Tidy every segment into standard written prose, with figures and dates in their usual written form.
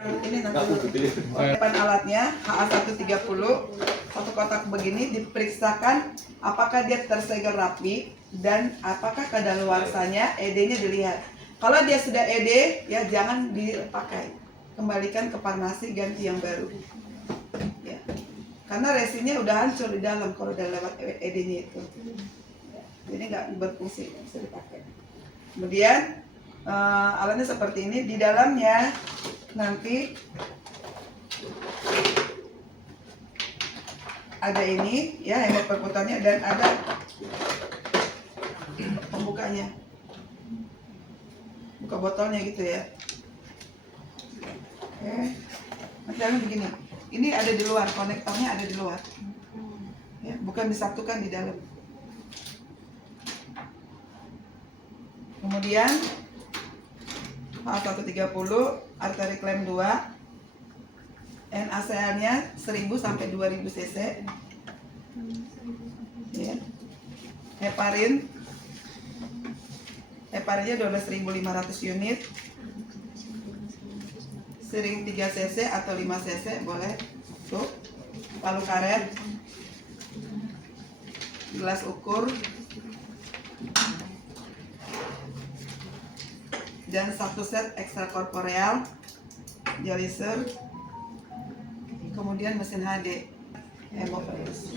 Ini nanti depan alatnya HA130 satu kotak begini diperiksakan apakah dia tersegel rapi dan apakah kadaluarsanya ED-nya dilihat. Kalau dia sudah ED ya jangan dipakai, kembalikan ke farmasi, ganti yang baru ya. Karena resinnya udah hancur di dalam kalau udah lewat ED-nya itu ya. Jadi nggak berfungsi, bisa dipakai. Kemudian alatnya seperti ini, di dalamnya nanti ada ini ya, hemok perkutannya, dan ada pembukanya, buka botolnya gitu ya. Oke, nanti begini, ini ada di luar, konektornya ada di luar ya, bukan disatukan di dalam. Kemudian HA130 arteri klem 2, NaCl-nya 1000 sampai 2000 cc ya. Heparinnya 12.500 unit, sering 3 cc atau 5 cc boleh. Tuh, palu karet, gelas ukur, dan 1 set ekstrakorporeal dialiser, kemudian mesin HD hemofilus.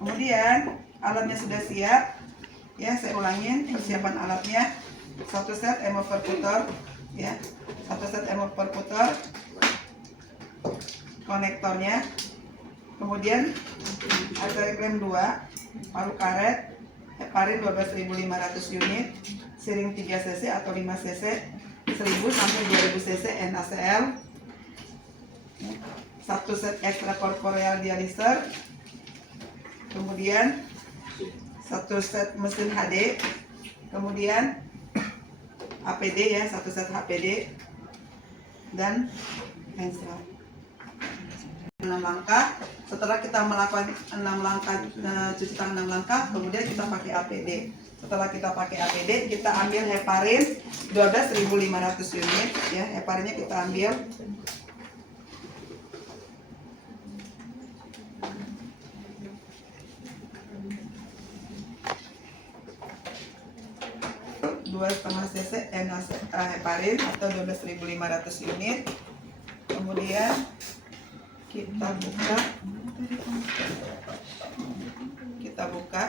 Kemudian alatnya sudah siap ya, saya ulangin persiapan alatnya. 1 set hemoperputor ya, 1 set hemoperputor, konektornya, kemudian arteri klem 2, palu karet, heparin 12.500 unit, siring 3 cc atau 5 cc, 1000 sampai 2000 cc NaCl, 1 set ekstrakorporeal dialiser, kemudian 1 set mesin HD, kemudian APD ya, 1 set HPD, dan pensel. 6 langkah. Setelah kita melakukan 6 langkah cuci tangan 6 langkah, kemudian kita pakai APD. Setelah kita pakai APD, kita ambil heparin 12.500 unit ya. Heparinnya kita ambil dua setengah cc heparin atau 12.500 unit. Kemudian kita buka,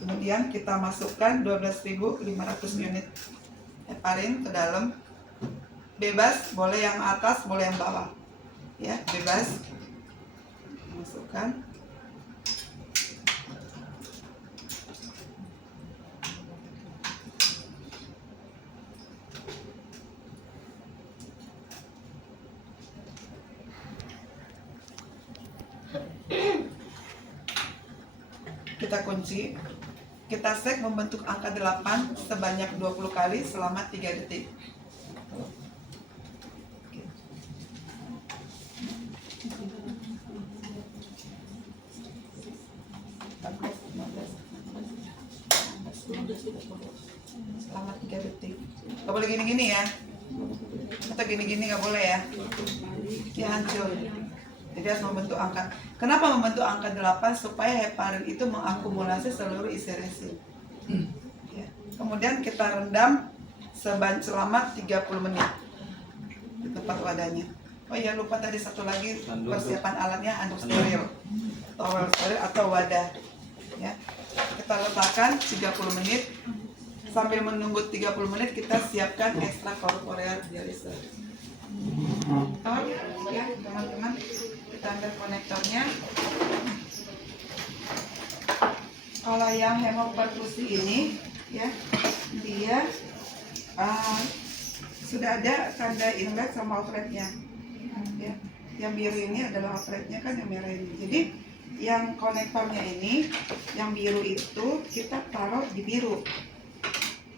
kemudian kita masukkan 12.500 unit heparin ke dalam. Bebas, boleh yang atas, boleh yang bawah ya, bebas. Masukkan, kita kunci, kita sek membentuk angka 8 sebanyak 20 kali selama 3 detik. Selama 3 detik. Gak boleh gini-gini ya, atau gini-gini gak boleh ya, dia hancur. Jadi harus membentuk angka. Kenapa membentuk angka 8? Supaya heparin itu mengakumulasi seluruh isi resin ya. Kemudian kita rendam selama 30 menit di tempat wadahnya. Oh iya, lupa tadi satu lagi persiapan alatnya, handuk steril, towel steril atau wadah ya. Kita letakkan 30 menit. Sambil menunggu 30 menit, kita siapkan ekstrakorporeal dialiser. Oh ya teman-teman, kita ambil konektornya. Kalau yang hemoperfusi ini ya, dia sudah ada tanda inlet sama outletnya ya. Yang biru ini adalah outletnya kan, yang merah ini. Jadi yang konektornya ini, yang biru itu kita taruh di biru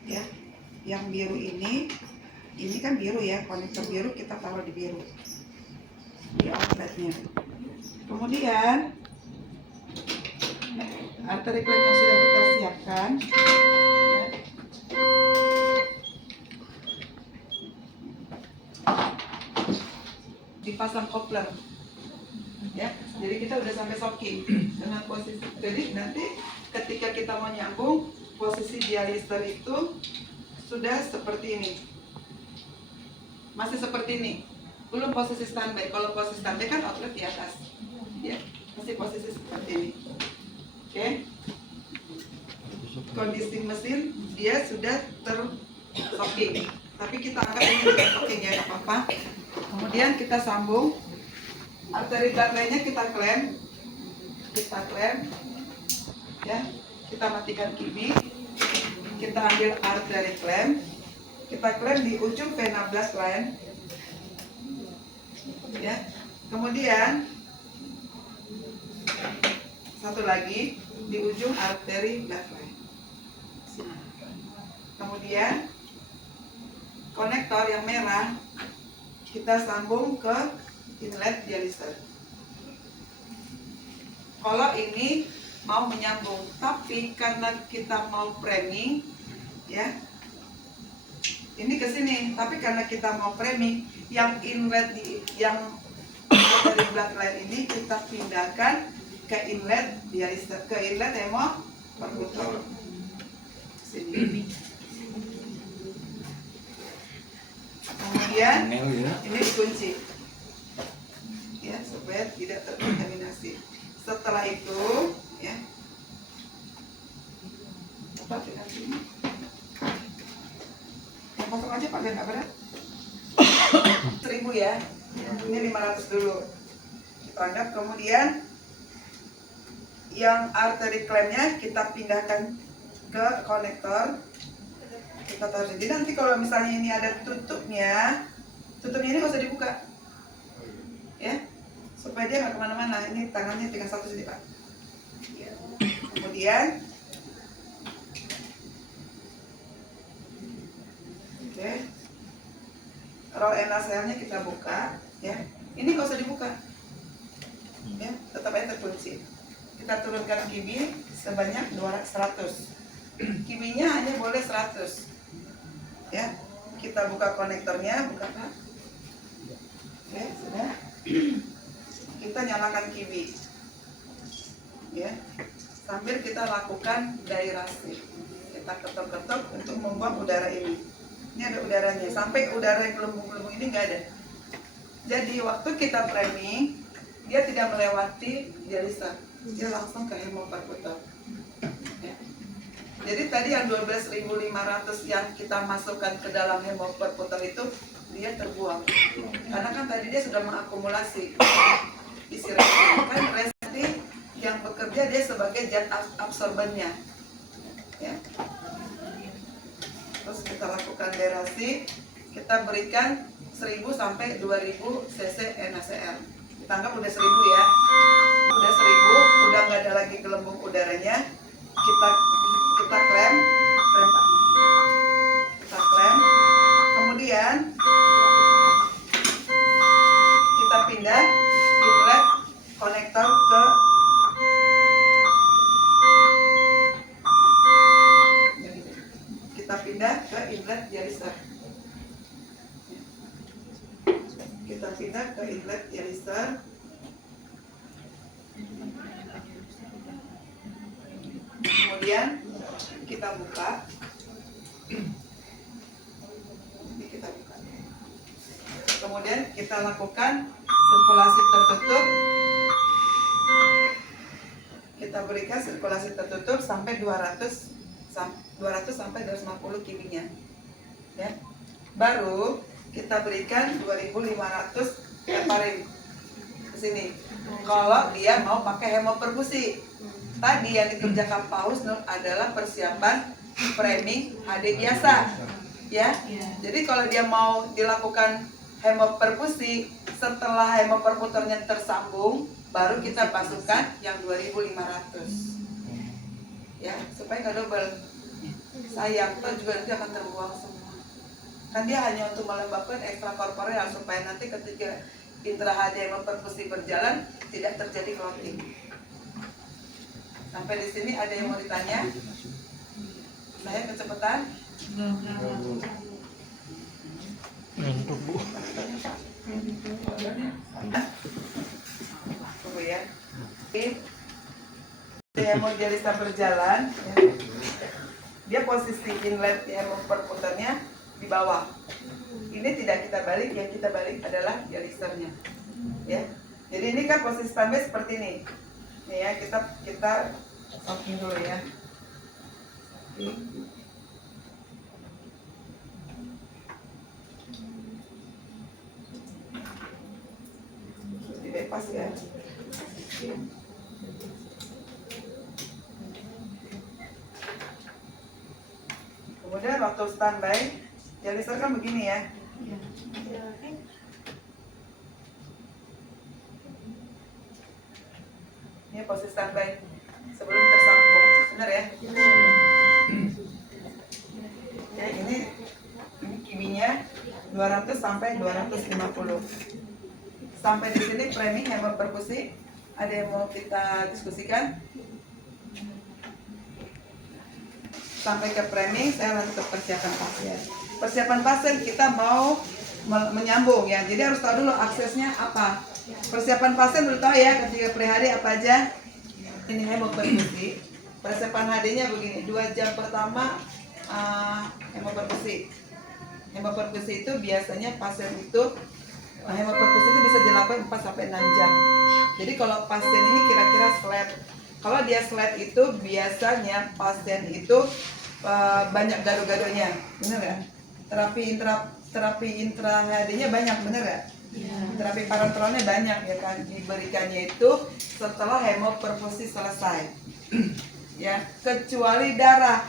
ya. Yang biru ini kan biru ya, konektor biru kita taruh di biru, di outletnya. Kemudian arteri klem yang sudah kita siapkan ya, dipasang kopler. Ya, jadi kita udah sampai soaking dengan posisi. Jadi nanti ketika kita mau nyambung, posisi dialister itu sudah seperti ini. Masih seperti ini. Belum posisi standby. Kalau posisi standby kan outlet di atas. Ya, masih posisi seperti ini. Oke. Kondisi mesin dia sudah ter-soaking. Tapi kita angkat ini dengan soaking ya, nggak apa-apa. Kemudian kita sambung. Arteri belakangnya kita klem, ya. Kita matikan kibi, kita ambil arteri klem, kita klem di ujung vena blast line, ya. Kemudian satu lagi di ujung arteri blast line. Kemudian konektor yang merah kita sambung ke inlet dialister. Kalau ini mau menyambung, tapi karena kita mau framing, ya, ini ke sini. Tapi karena kita mau framing, yang inlet yang dari bloodline ini kita pindahkan ke inlet dialister, ke inlet hemo perputaran. Sini. Kemudian ini dikunci. Ya, supaya tidak terkontaminasi. Setelah itu, ya, apa dengan sini? Yang potong aja Pak, biar nggak berat. 1000 ya. Ini 500 dulu. Kita anggap. Kemudian yang arteri klemnya kita pindahkan ke konektor. Kita taruh. Jadi nanti kalau misalnya ini ada tutupnya ini nggak usah dibuka. Ya. Supaya dia nggak kemana-mana. Ini tangannya pegang satu sini Pak. Kemudian oke, roll and lasernya kita buka, ya. Ini nggak usah dibuka, ya, tetap aja terkunci. Kita turunkan kibi sebanyak 100. Kibinya hanya boleh 100, ya. Kita buka konektornya, buka Pak. Oke, sudah. Kita nyalakan kibi, ya, sambil kita lakukan dairasi. Kita ketok-ketok untuk membuang udara ini. Ini ada udaranya, sampai udara yang gelembung-gelembung ini nggak ada. Jadi waktu kita framing, dia tidak melewati dialiser, dia langsung ke hemoperfutor. Ya. Jadi tadi yang 12.500 yang kita masukkan ke dalam hemoperfutor itu dia terbuang, karena kan tadi dia sudah mengakumulasi isi resti. Kan resti yang bekerja dia sebagai zat absorbennya, ya. Terus kita lakukan derasi, kita berikan 1000 sampai 2000 cc NaCl. Kita anggap udah 1000 ya, udah 1000, udah nggak ada lagi gelembung udaranya. Kita klem Pak. Kita klem, kemudian kita pindah inlet konektor ke inlet dialiser. Kita pindah ke inlet dialiser. Kemudian kita buka. Kemudian kita lakukan sirkulasi tertutup. Kita berikan sirkulasi tertutup sampai 200 sampai 250 kibinya, ya. Baru kita berikan 2500 heparin ke sini. Kalau dia mau pakai hemoperfusi. Tadi yang dikerjakan Pak Husnul adalah persiapan framing HD biasa, ya. Jadi kalau dia mau dilakukan hemoperfusi, setelah hemoperfutornya tersambung, baru kita masukkan yang 2500, ya, supaya nggak double. Sayang, toh juga nanti akan terbuang semua. Kan dia hanya untuk melembabkan ekstrakorporeal supaya nanti ketika intra HD hemoperfusi berjalan tidak terjadi clotting. Sampai di sini ada yang mau ditanya? Saya kecepatan? Ngantuk Bu. hemodialisa berjalan, ya, dia posisi inlet hemperfusernya di bawah. Ini tidak kita balik, yang kita balik adalah dialisernya, ya. Jadi ini kan posisi standby seperti ini. Nih ya, kita samping dulu ya. Di bypass ya. Kemudian waktu standby, dialiser kan begini ya. Ini posisi standby sebelum tersambung, benar ya? Ya, ini kibinya 200 sampai 250. Sampai di sini framing hemperfusi. Ada yang mau kita diskusikan? Sampai ke framing, saya lanjut ke persiapan pasien. Persiapan pasien kita mau menyambung ya. Jadi harus tahu dulu aksesnya apa. Persiapan pasien dulu tahu ya, ketika pre-HD apa aja. Ini hemperfusi. Persiapan HD-nya begini, 2 jam pertama hemperfusi. Hemperfusi itu biasanya pasien itu hemperfusi itu bisa dilakukan 4 sampai 6 jam. Jadi kalau pasien ini kira-kira SLED. Kalau dia SLED itu biasanya pasien itu banyak gado-gadonya, benar ya? Terapi intra HD-nya banyak, benar ya? Terapi parenteralnya banyak ya kan, diberikannya itu setelah hemperfusi selesai. Ya, kecuali darah.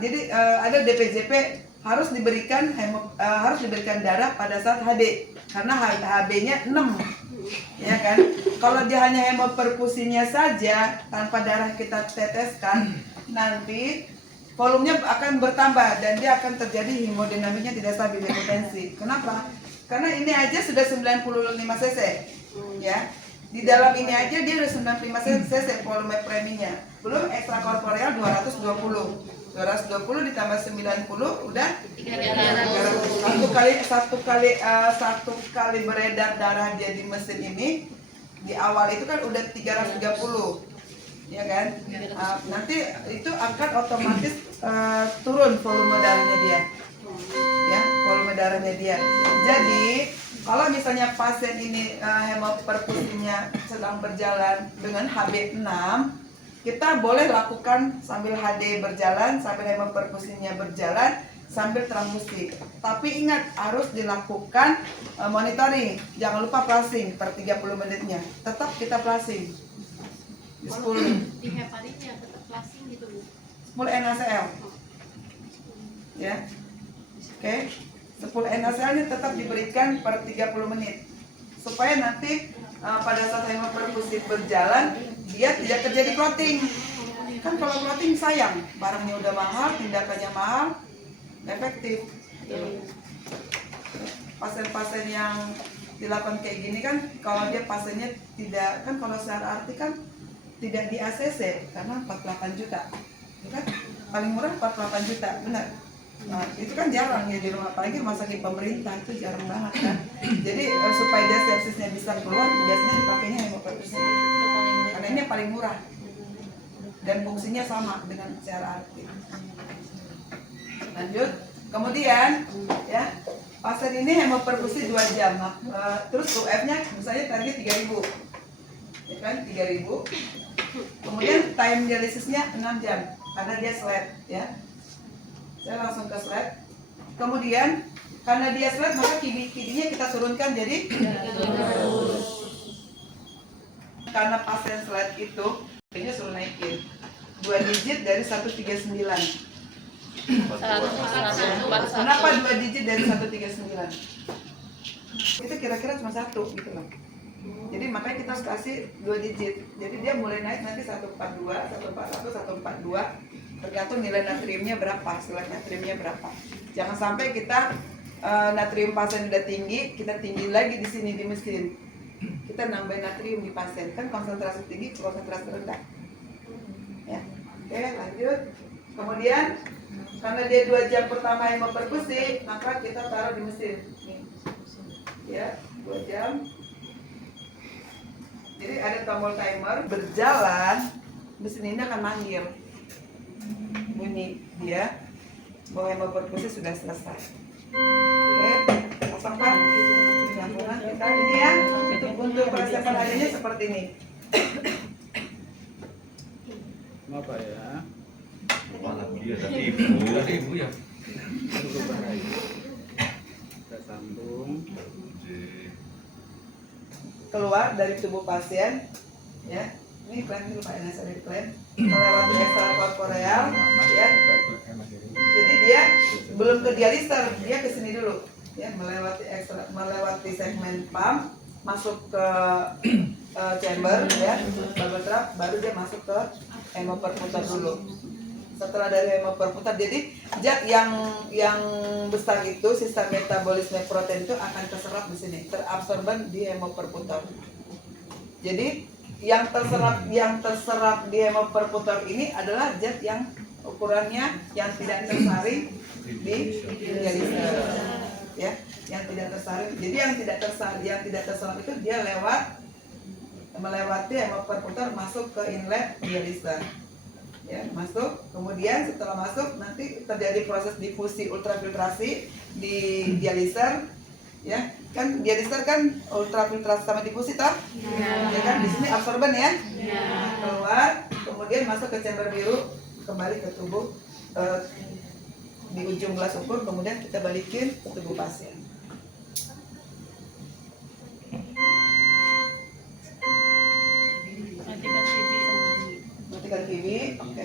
Jadi ada DPJP harus diberikan darah pada saat HD karena HB-nya 6. Ya kan? Kalau dia hanya hemperfusinya saja tanpa darah kita teteskan, nanti volumenya akan bertambah dan dia akan terjadi hemodinamiknya tidak stabil, hipotensi. Kenapa? Karena ini aja sudah 95 cc. Ya. Di dalam ini aja dia udah 95 cc volume framingnya. Belum ekstrakorporeal 220. 220 ditambah 90 udah 300. Satu kali beredar darah dia di mesin ini di awal itu kan udah 330, ya kan? Nanti itu akan otomatis turun volume darahnya dia, ya, volume darahnya dia. Jadi kalau misalnya pasien ini hemperfusinya sedang berjalan dengan HB6, kita boleh lakukan sambil HD berjalan, sambil hemperfusinya berjalan, sambil transfusi. Tapi ingat, harus dilakukan monitoring. Jangan lupa flushing per 30 menitnya. Tetap kita flushing. 10. Di heparinnya tetap flushing gitu, Bu. 10 NaCl. Ya. Oke. 10 NaCl ini tetap diberikan per 30 menit. Supaya nanti pada saat hemperfusi berjalan, dia tidak terjadi clotting. Kan kalau clotting sayang, barangnya udah mahal, tindakannya mahal, efektif. Pasien-pasien yang dilakukan kayak gini kan, kalau dia pasiennya tidak, kan kalau secara arti kan tidak di ACC karena 48 juta, ya kan? Paling murah 48 juta, benar. Nah, itu kan jarang ya di rumah, apalagi rumah sakit pemerintah itu jarang banget kan. Jadi supaya dia sepsisnya bisa keluar, biasanya dipakainya hemoperitus karena ini yang paling murah dan fungsinya sama dengan secara arti. Lanjut, kemudian ya pasien ini hemoperitus 2 jam, terus UF-nya misalnya target 3000, ya kan, 3000. Kemudian time dialisisnya 6 jam karena dia SLED, ya. Saya langsung ke slide. Kemudian karena dia SLED maka kibinya kita turunkan jadi 300. Karena pasien SLED itu kibinya suruh naikin 2 digit dari 139. Kenapa 2 digit dari 139? Itu kira-kira cuma 1 gitu loh. Jadi makanya kita harus kasih 2 digit. Jadi dia mulai naik nanti 142, 141, 142. Tergantung nilai natriumnya berapa, selat natriumnya berapa. Jangan sampai kita natrium pasien udah tinggi, kita tinggi lagi di sini di mesin. Kita nambah natrium di pasien, kan konsentrasi tinggi, konsentrasi rendah. Ya, oke, lanjut. Kemudian karena dia 2 jam pertama hemoperitus, maka kita taruh di mesin. Nih. Ya, 2 jam. Jadi ada tombol timer berjalan. mesin ini akan manggil bunyi dia bahwa hemoperfusi sudah selesai. Oke, pasang Pak. Campuran kita ini ya, untuk persiapan harinya seperti ini. Maaf Pak ya. Ada ibu ya. Kita sambung. Keluar dari tubuh pasien, ya. Ini klaim dulu Pak Enes, ada klaim melewati ekstrakorporeal, ya. Jadi dia belum ke dialiser, dia ke sini dulu, ya, melewati segmen pump, masuk ke chamber, ya, bubble trap, baru dia masuk ke hemoperfuser dulu. Setelah dari hemoperfuser, jadi zat yang besar itu sistem metabolisme protein itu akan terserap di sini, terabsorban di hemoperfuser. Jadi yang terserap di hemoperfuser ini adalah zat yang ukurannya yang tidak tersaring di dialiser, ya, yang tidak tersaring. Jadi yang tidak terserap itu dia melewati hemoperfuser masuk ke inlet dialiser. Ya, masuk, kemudian setelah masuk nanti terjadi proses difusi ultrafiltrasi di dialiser, ya kan dialiser kan ultrafiltrasi sama difusi toh, ya kan di sini absorban ya, keluar, kemudian masuk ke chamber biru, kembali ke tubuh di ujung gelas ukur, kemudian kita balikin ke tubuh pasien. Matikan TV, oke.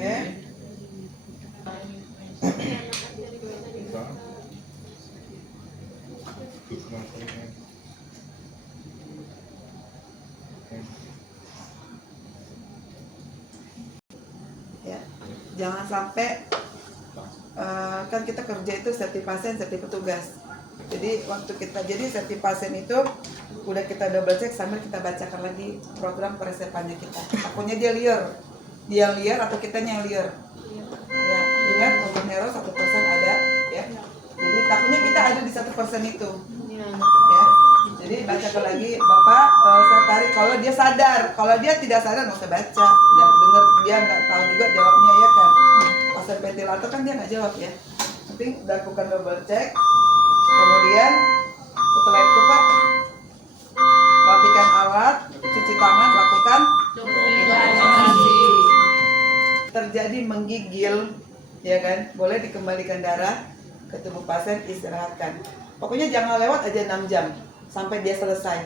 Ya, jangan sampai kan kita kerja itu safety pasien, safety petugas. Jadi waktu kita safety pasien itu udah kita double check sambil kita bacakan lagi program peresepannya kita. Takutnya dia liar atau kitanya yang liar. Ya, ingat untuk neror 1% ada, ya. Jadi takutnya kita ada di 1% itu. Ya. Jadi bacakan lagi, Bapak saya tarik kalau dia sadar, kalau dia tidak sadar nggak usah baca. Jangan dengar, dia nggak tahu juga jawabnya ya kan. Pasien ventilator kan dia nggak jawab ya. Penting lakukan double check. Kemudian setelah itu Pak, rapikan alat, cuci tangan, lakukan terjadi menggigil, ya kan, boleh dikembalikan darah ke tubuh pasien, istirahatkan. Pokoknya jangan lewat aja 6 jam sampai dia selesai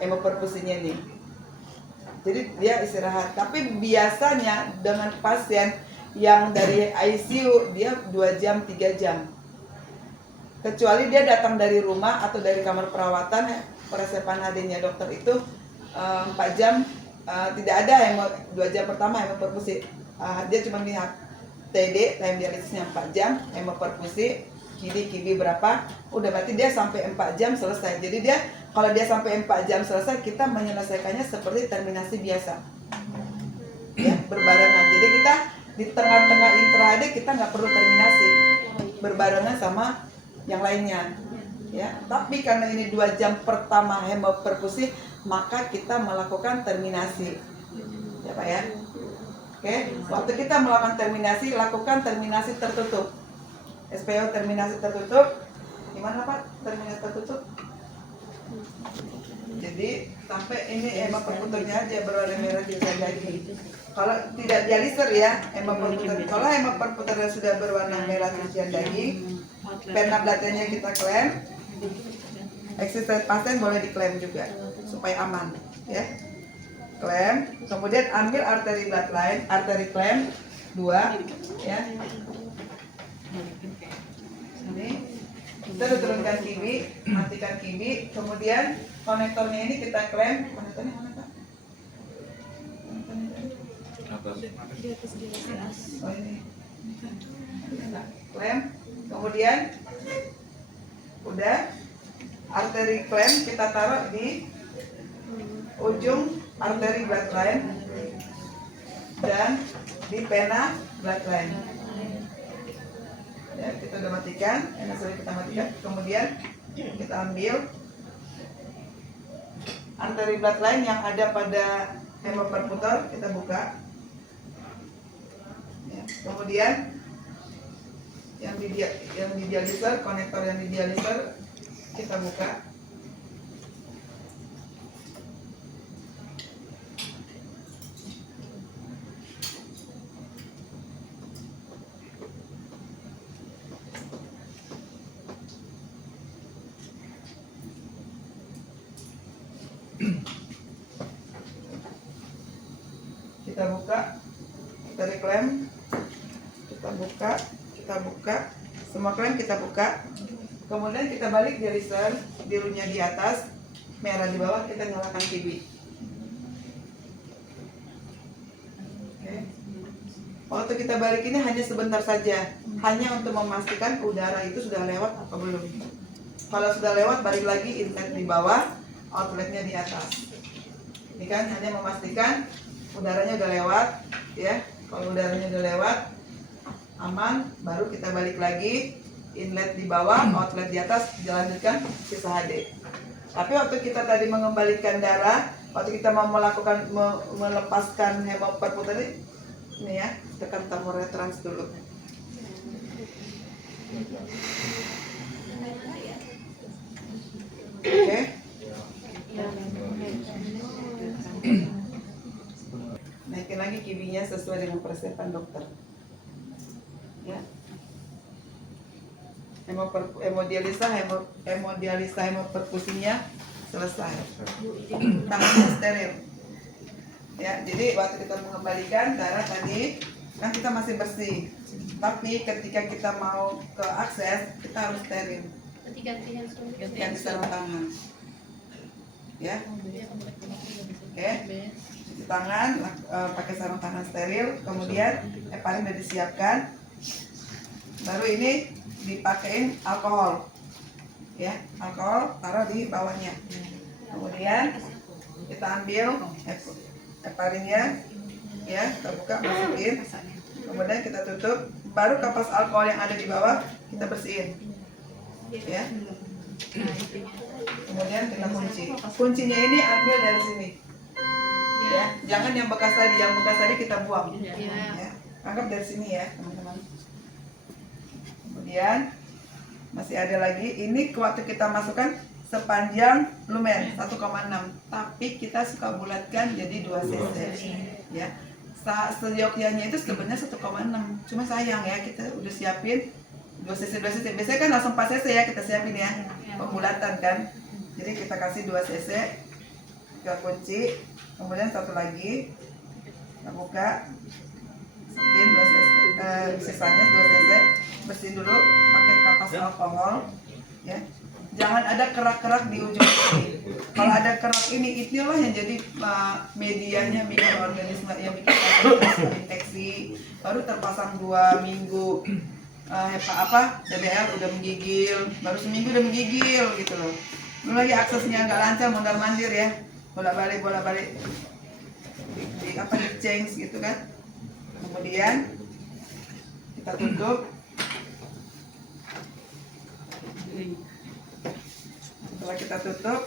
hemoperfusinya nih. Jadi dia istirahat. Tapi biasanya dengan pasien yang dari ICU dia 2 jam 3 jam. Kecuali dia datang dari rumah atau dari kamar perawatan, peresepan HD-nya dokter itu 4 jam. Tidak ada 2 jam pertama hemoperfusi, dia cuma lihat TD, time dialisisnya 4 jam, hemoperfusi, kibi berapa, udah berarti dia sampai 4 jam selesai. Jadi dia kalau dia sampai 4 jam selesai, kita menyelesaikannya seperti terminasi biasa, ya, berbarengan. Jadi kita di tengah-tengah intra HD kita nggak perlu terminasi, berbarengan sama yang lainnya, ya. Tapi karena ini 2 jam pertama hemoperfusi, maka kita melakukan terminasi, ya Pak ya. Oke, waktu kita melakukan terminasi, lakukan terminasi tertutup. SPO terminasi tertutup, gimana Pak? Terminasi tertutup. Jadi sampai ini hemoperfusernya aja berwarna merah lagi. Kalau tidak dialiser ya, hemoperfuser. Kalau hemoperfusernya sudah berwarna merah cucian daging, pena blatenya kita klaim. Exercise pasien boleh diklaim juga supaya aman, ya. Klaim, kemudian ambil arteri bloodline, arteri klaim 2, ya. Ini kita turunkan kibi, matikan kibi, kemudian konektornya ini kita klaim. Konektornya mana Pak? Oh ini. Klaim, kemudian udah arteri klaim kita taruh di ujung arteri bloodline dan di pena bloodline. Ya, kita udah matikan, kita matikan. Kemudian kita ambil arteri bloodline yang ada pada hemoperfuser, kita buka. Kemudian yang di dialiser, konektor yang di dialiser kita buka. Kita buka, dari klem kita buka, semua klem kita buka. Kemudian kita balik dialiser, birunya di atas, merah di bawah, kita nyalakan TV. Oke. Waktu kita balik ini hanya sebentar saja, hanya untuk memastikan udara itu sudah lewat atau belum. Kalau sudah lewat, balik lagi, inlet di bawah, outletnya di atas. Ini kan hanya memastikan udaranya udah lewat, ya. Kalau udaranya udah lewat, aman, baru kita balik lagi, inlet di bawah, outlet di atas, dilanjutkan sisa HD. Tapi waktu kita tadi mengembalikan darah, waktu kita mau melakukan melepaskan hemoperfusion ini ya, tekan tombol retrans dulu. Oke. Naikin lagi kibinya sesuai dengan persiapan dokter. Ya. Hemodialisa hemoperfusinya selesai. Tangannya steril. Ya, jadi waktu kita mengembalikan darah tadi kan kita masih bersih. Tapi ketika kita mau ke akses, kita harus steril. Ganti sarung tangan. Ya. Oke. Cuci tangan, pakai sarung tangan steril, kemudian heparin udah disiapkan. Baru ini dipakein alkohol, ya, alkohol taruh di bawahnya. Kemudian kita ambil heparinnya, ya, kita buka, masukin, kemudian kita tutup. Baru kapas alkohol yang ada di bawah kita bersihin, ya. Kemudian kita kunci. Kuncinya ini ambil dari sini, ya. Jangan yang bekas tadi kita buang, ya. Anggap dari sini ya, teman-teman. Kemudian masih ada lagi, ini waktu kita masukkan sepanjang lumen 1,6, tapi kita suka bulatkan jadi 2 cc, ya. Seyogyanya itu sebenarnya 1,6, cuma sayang ya, kita udah siapin 2 cc. Biasanya kan langsung 4 cc ya kita siapin ya, pembulatan kan. Jadi kita kasih 2 cc, kita kunci, kemudian satu lagi kita buka, masukin 2 cc, sisanya 2 cc, bersihin dulu pakai kapas alkohol, ya. Jangan ada kerak-kerak di ujung ini. Kalau ada kerak ini, itulah yang jadi medianya mikroorganisme yang bikin infeksi. Baru terpasang 2 minggu CDL udah menggigil, baru seminggu udah menggigil gitu loh. Belum lagi aksesnya nggak lancar, mondar-mandir ya, bolak-balik di change gitu kan. Kemudian kita tutup. Setelah kita tutup,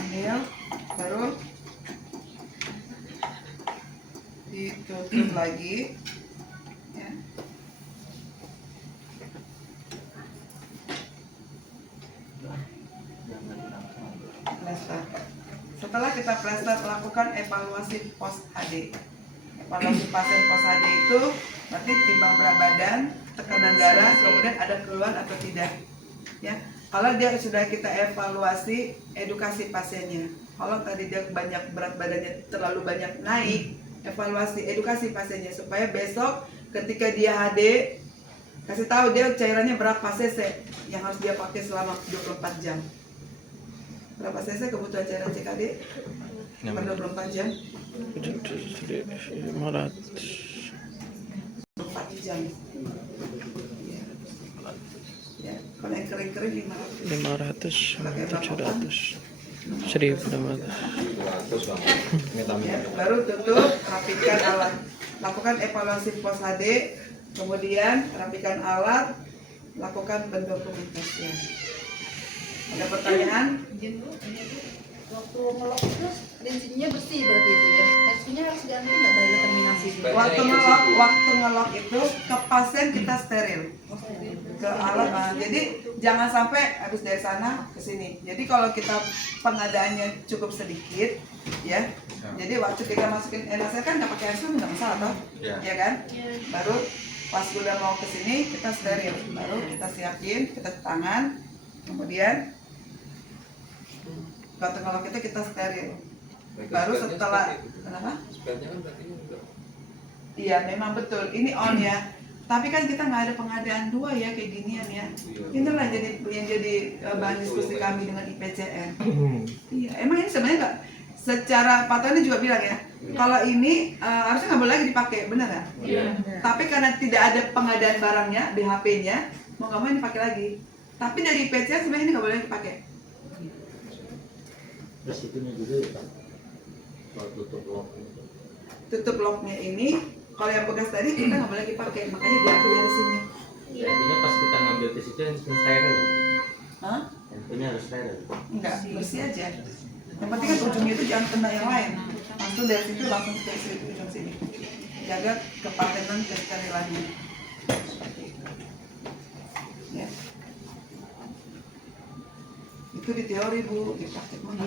ambil, baru ditutup lagi, ya. Plester. Setelah kita plester, lakukan evaluasi post HD. Evaluasi pasien post HD itu berarti timbang berat badan, tekanan darah, kemudian ada keluhan atau tidak, ya. Kalau dia sudah kita evaluasi, edukasi pasiennya. Kalau tadi dia banyak berat badannya terlalu banyak naik, evaluasi, edukasi pasiennya supaya besok ketika dia HD, kasih tahu dia cairannya berapa cc yang harus dia pakai selama 24 jam. Berapa cc kebutuhan cairan CKD per 24 jam? 4 jam. Ya, kalau yang kering-kering 500, 700, 1.600. Ya, baru tutup, rapikan alat, lakukan evaluasi pos HD, kemudian rapikan alat, lakukan pendokumentasian. Ada pertanyaan? Izin Bu, ini Bu, waktu ngelok itu bensinnya bersih berarti itu ya. Harusnya harus ganti nggak dari terminasi itu? Waktu ngelok itu ke pasien kita steril. Ke alat, jadi jangan sampai habis dari sana ke sini. Jadi kalau kita pengadaannya cukup sedikit, ya. Jadi waktu kita masukin NaCl kan nggak pakai air nggak masalah toh, ya kan? Baru pas udah mau ke sini kita steril, baru kita siapin, kita tangan, kemudian waktu ngelok itu kita steril. Baru setelah kenapa? Iya memang betul, ini on ya. Tapi kan kita nggak ada pengadaan dua ya kayak ginian ya. Inilah yang jadi bahan diskusi kami dengan IPCN. Iya, emang ini sebenarnya nggak secara Pak Tony juga bilang ya. Kalau ini harusnya nggak boleh lagi dipakai, benar nggak? Iya. Tapi karena tidak ada pengadaan barangnya, BHP-nya, mau nggak mau ini dipakai lagi. Tapi dari IPCN sebenarnya ini nggak boleh dipakai. Terus itunya juga kalau tutup lock. Tutup locknya ini, kalau yang bekas tadi kita nggak boleh lagi pakai, makanya diambil dari sini. Intinya pas kita ngambil tes itu harus steril. Hah? Intinya harus steril. Enggak, bersih aja. Yang penting kan ujungnya itu jangan kena yang lain. Langsung dari situ langsung ke ujung sini. Jaga kepatenan kesterilannya. Ya. Itu di teori Bu, di praktek mana?